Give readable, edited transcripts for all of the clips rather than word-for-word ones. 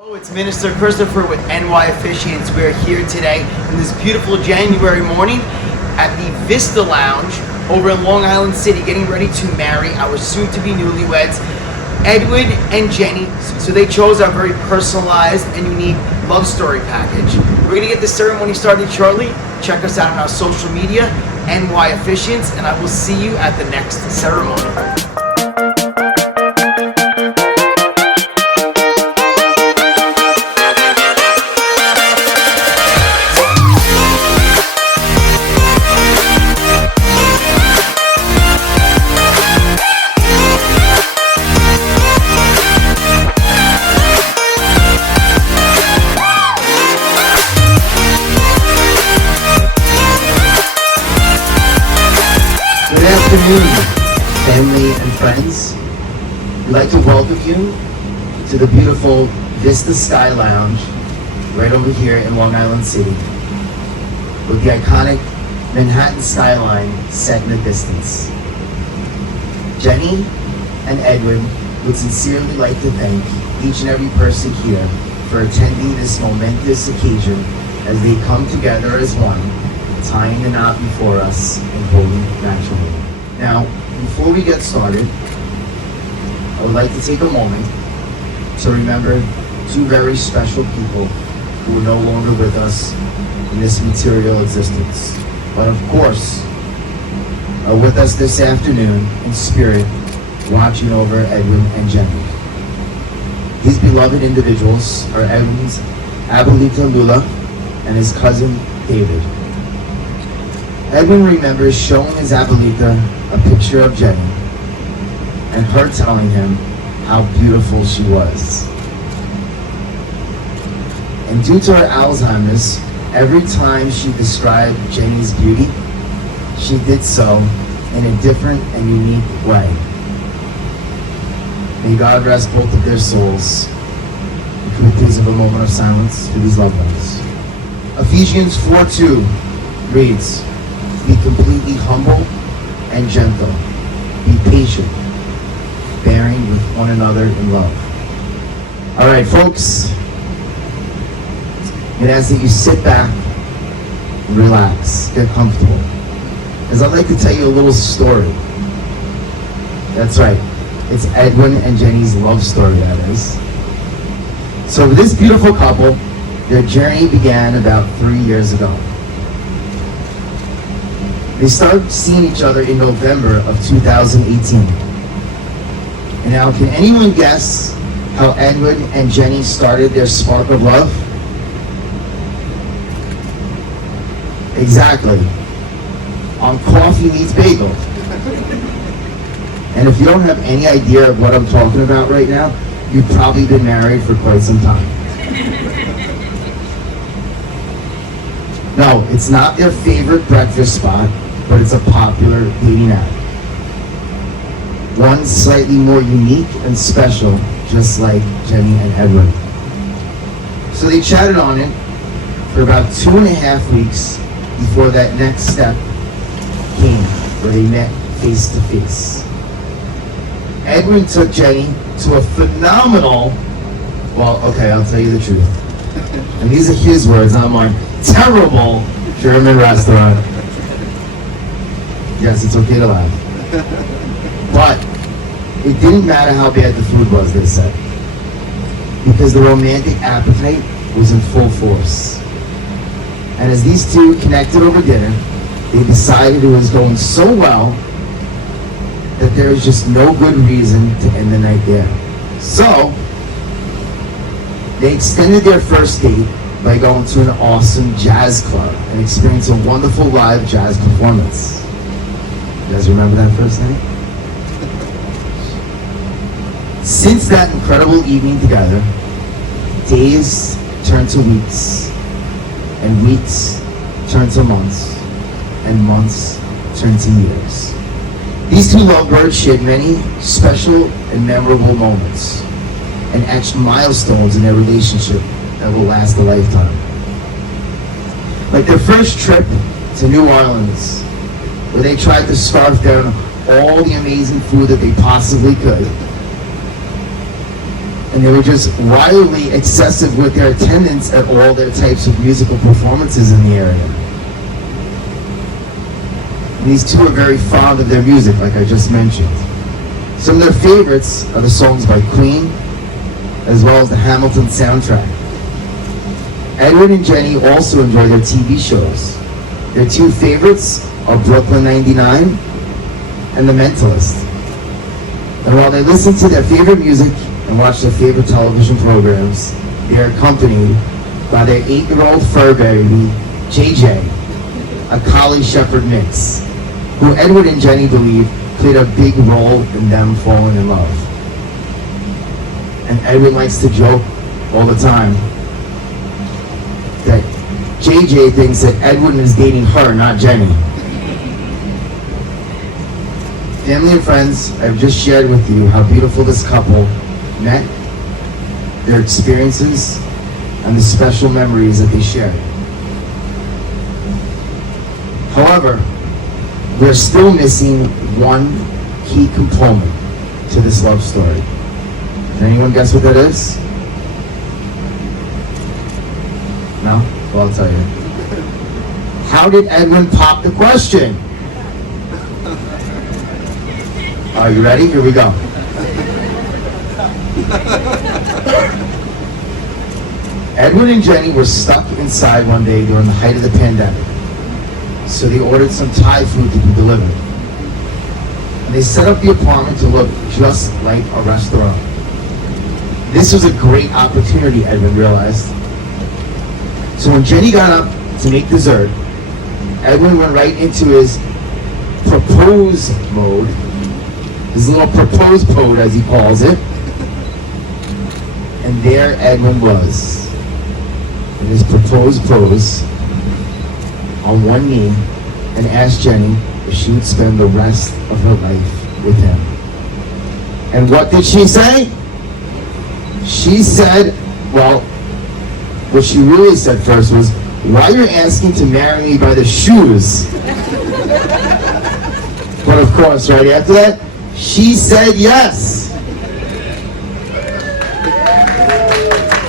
Hello, it's Minister Christopher with NY Officiants. We're here today in this beautiful January morning at the Vista Lounge over in Long Island City, getting ready to marry our soon-to-be newlyweds, Edwin and Jenny. So they chose our very personalized and unique love story package. We're going to get the ceremony started shortly. Check us out on our social media, NY Officiants, and I will see you at the next ceremony. Good afternoon, family and friends. We'd like to welcome you to the beautiful Vista Sky Lounge right over here in Long Island City with the iconic Manhattan skyline set in the distance. Jenny and Edwin would sincerely like to thank each and every person here for attending this momentous occasion as they come together as one, tying the knot before us in holy matrimony. Now, before we get started, I would like to take a moment to remember two very special people who are no longer with us in this material existence, but of course are with us this afternoon in spirit, watching over Edwin and Jenny. These beloved individuals are Edwin's Abuelita Lula and his cousin David. Edwin remembers showing his abuelita a picture of Jenny and her telling him how beautiful she was. And due to her Alzheimer's, every time she described Jenny's beauty, she did so in a different and unique way. May God rest both of their souls. And can we please have a moment of silence for these loved ones? Ephesians 4:2 reads, "Be completely humble and gentle. Be patient, bearing with one another in love." All right, folks. I'm going to ask that you sit back and relax, get comfortable, as I'd like to tell you a little story. That's right. It's Edwin and Jenny's love story, that is. So this beautiful couple, their journey began about 3 years ago. They started seeing each other in November of 2018. And now, can anyone guess how Edwin and Jenny started their spark of love? Exactly. On Coffee Meets Bagel. And if you don't have any idea of what I'm talking about right now, you've probably been married for quite some time. No, it's not their favorite breakfast spot, but it's a popular dating app. One slightly more unique and special, just like Jenny and Edwin. So they chatted on it for about 2.5 weeks before that next step came, where they met face to face. Edwin took Jenny to a phenomenal, well, okay, I'll tell you the truth. And these are his words, not mine. Terrible German restaurant. Yes, it's okay to laugh. But it didn't matter how bad the food was, they said, because the romantic appetite was in full force. And as these two connected over dinner, they decided it was going so well that there was just no good reason to end the night there. So they extended their first date by going to an awesome jazz club and experiencing a wonderful live jazz performance. You guys remember that first night? Since that incredible evening together, days turned to weeks, and weeks turned to months, and months turned to years. These two lovebirds shared many special and memorable moments and etched milestones in their relationship that will last a lifetime. Like their first trip to New Orleans, where they tried to scarf down all the amazing food that they possibly could. And they were just wildly excessive with their attendance at all their types of musical performances in the area. And these two are very fond of their music, like I just mentioned. Some of their favorites are the songs by Queen, as well as the Hamilton soundtrack. Edwin and Jenny also enjoy their TV shows. Their two favorites are Brooklyn 99 and The Mentalist. And while they listen to their favorite music and watch their favorite television programs, they are accompanied by their 8-year-old fur baby, JJ, a Collie Shepherd mix, who Edwin and Jenny believe played a big role in them falling in love. And Edwin likes to joke all the time that JJ thinks that Edwin is dating her, not Jenny. Family and friends, I've just shared with you how beautiful this couple met, their experiences, and the special memories that they shared. However, we're still missing one key component to this love story. Can anyone guess what that is? No? Well, I'll tell you. How did Edwin pop the question? Are you ready? Here we go. Edwin and Jenny were stuck inside one day during the height of the pandemic. So they ordered some Thai food to be delivered. And they set up the apartment to look just like a restaurant. This was a great opportunity, Edwin realized. So when Jenny got up to make dessert, Edwin went right into his propose mode, his little propose pose as he calls it. And there Edwin was, in his propose pose, on one knee, and asked Jenny if she would spend the rest of her life with him. And what did she say? She said, well, what she really said first was, why you're asking to marry me by the shoes? But of course, right after that, she said yes.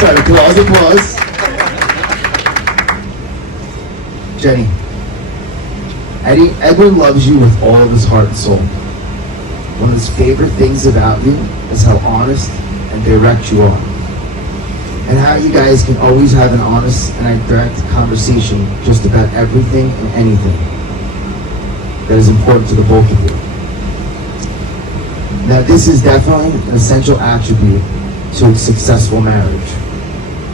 Sorry, applause. Jenny, Edwin loves you with all of his heart and soul. One of his favorite things about you is how honest and direct you are. And how you guys can always have an honest and direct conversation just about everything and anything that is important to the both of you. Now, this is definitely an essential attribute to a successful marriage.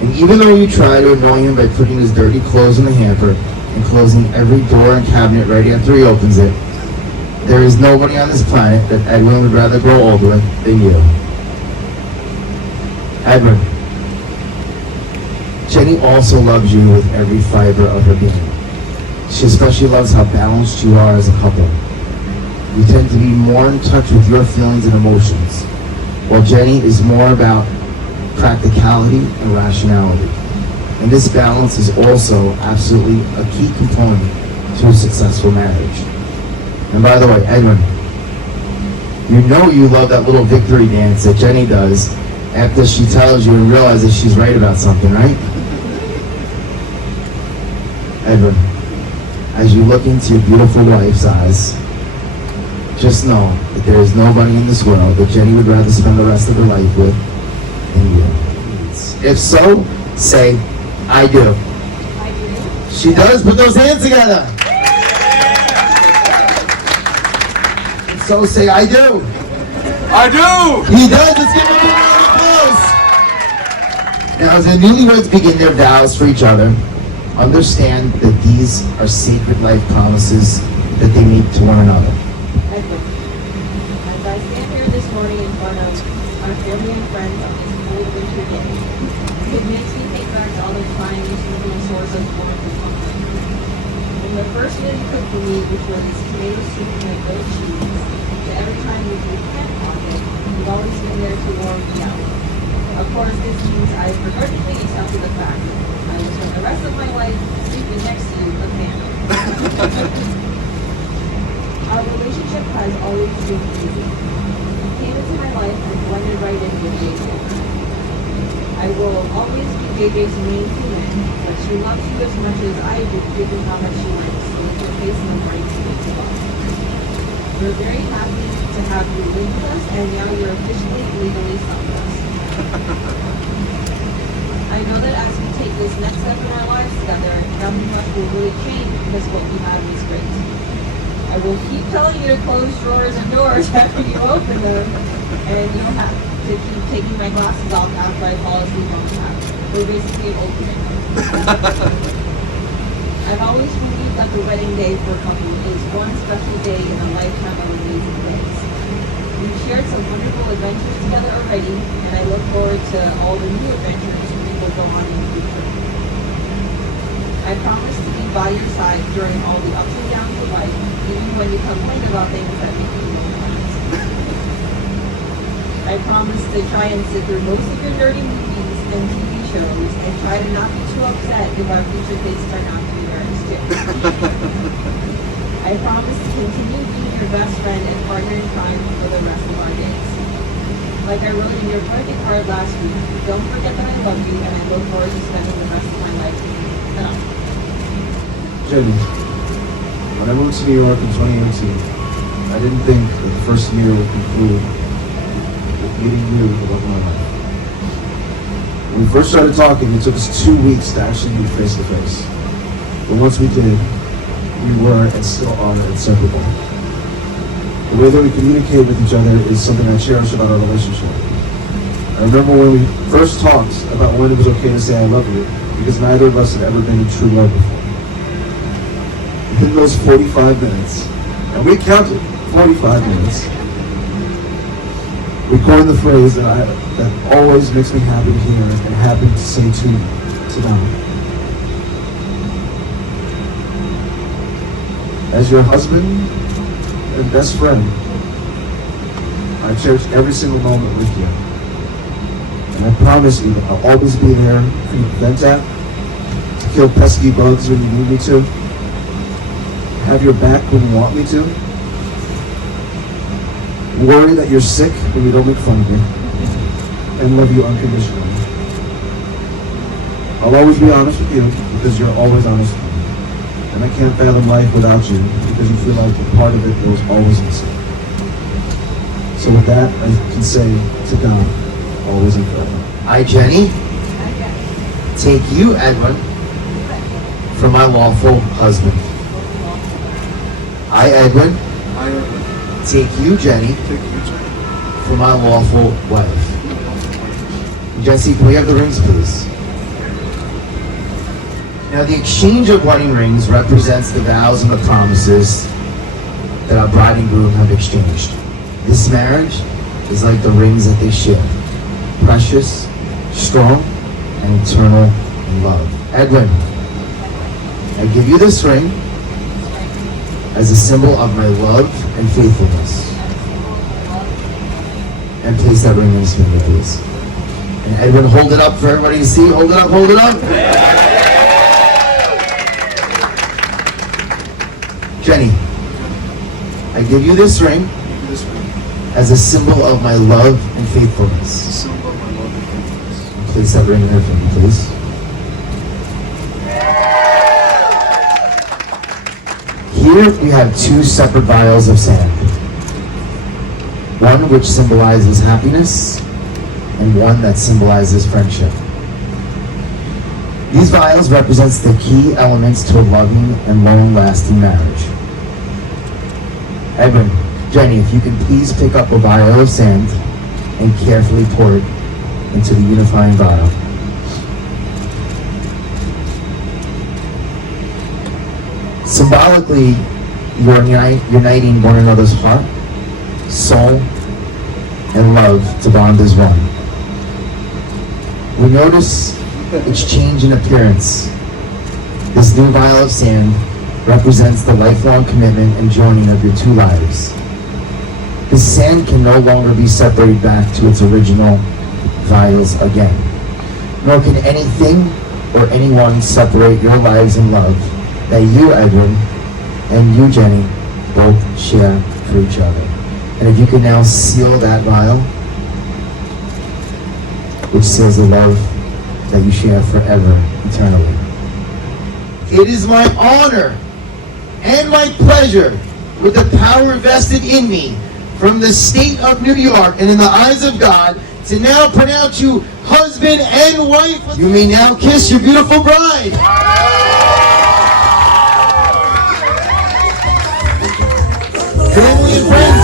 And even though you try to annoy him by putting his dirty clothes in the hamper and closing every door and cabinet right after he opens it, there is nobody on this planet that Edwin would rather grow old with than you. Edwin, Jenny also loves you with every fiber of her being. She especially loves how balanced you are as a couple. You tend to be more in touch with your feelings and emotions, while Jenny is more about practicality and rationality. And this balance is also absolutely a key component to a successful marriage. And by the way, Edwin, you know you love that little victory dance that Jenny does after she tells you and realizes she's right about something, right? Edwin, as you look into your beautiful wife's eyes, just know that there is nobody in this world that Jenny would rather spend the rest of her life with than you. If so, say, I do. I do. She does. Put those hands together. And so say, I do. I do! He does. Let's give him a round of applause. Now, as the newlyweds begin their vows for each other, understand that these are sacred life promises that they make to one another. Edwin, as I stand here this morning in front of our family and friends on this cold winter day, it makes me think back to all the times you've been a source of warmth and comfort. From the first meal you cooked for me, which was tomato soup and grilled cheese, to every time we do cat pocket, you've always been there to warm me out. Of course, this means I've begrudgingly accepted the fact I will spend the rest of my life sleeping next to you, the fan. Our relationship has always been easy. You came into my life and blended right in with me. I will always be JJ's main human, but she loves you as much as I do, given how much she works, so that your face in the morning speaks a lot. We're very happy to have you live with us, and now you're officially legally some of us. I know that as we take this next step in our lives together, nothing much will really change because what we have is great. I will keep telling you to close drawers and doors after you open them, and you'll have to keep taking my glasses off after I fall asleep on the couch. We're basically opening them. I've always believed that the wedding day for a couple is one special day in a lifetime of amazing days. We've shared some wonderful adventures together already, and I look forward to all the new adventures we will go on in the future. I promise to be by your side during all the ups and downs of life, even when you complain about things that make you relax. I promise to try and sit through most of your nerdy movies and TV shows, and try to not be too upset if our future dates turn out to be nerds too. I promise to continue being your best friend and partner in crime for the rest of our days. Like I wrote in your birthday card last week, don't forget that I love you, and I look forward to spending the rest of my life with you. No. Jenny, when I moved to New York in 2018, I didn't think that the first year would conclude with meeting you, the love of my life. When we first started talking, it took us 2 weeks to actually meet face to face. But once we did, we were and still are inseparable. The way that we communicate with each other is something I cherish about our relationship. I remember when we first talked about when it was okay to say I love you, because neither of us had ever been in true love before. Within those 45 minutes, and we counted 45 minutes, we coined the phrase that always makes me happy to hear and happy to say to them. As your husband and best friend, I cherish every single moment with you. And I promise you that I'll always be there for you to vent at, to kill pesky bugs when you need me to, have your back when you want me to, worry that you're sick when we don't make fun of you, and love you unconditionally. I'll always be honest with you because you're always honest with me. And I can't fathom life without you because you feel like a part of it was always missing. So with that, I can say to God, always and forever. I, Jenny, take you, Edwin, for my lawful husband. I, Edwin, take you, Jenny, for my lawful wife. Jesse, can we have the rings, please? Now, the exchange of wedding rings represents the vows and the promises that our bride and groom have exchanged. This marriage is like the rings that they share. Precious, strong, and eternal in love. Edwin, I give you this ring as a symbol of my love and faithfulness. And place that ring in his finger, please. And Edwin, hold it up for everybody to see. Hold it up, hold it up. Jenny, I give you this ring as a symbol of my love and faithfulness. Place that ring in her finger, please. Here we have two separate vials of sand. One which symbolizes happiness, and one that symbolizes friendship. These vials represents the key elements to a loving and long-lasting marriage. Edwin, Jenny, if you could please pick up a vial of sand and carefully pour it into the unifying vial. Symbolically, you are uniting one another's heart, soul, and love to bond as one. We notice its change in appearance. This new vial of sand represents the lifelong commitment and joining of your two lives. This sand can no longer be separated back to its original vials again. Nor can anything or anyone separate your lives in love that you, Edwin, and you, Jenny, both share for each other. And if you can now seal that vial. which says a love that you share forever, eternally. It is my honor and my pleasure, with the power vested in me from the state of New York and in the eyes of God, to now pronounce you husband and wife. You may now kiss your beautiful bride. Family and friends,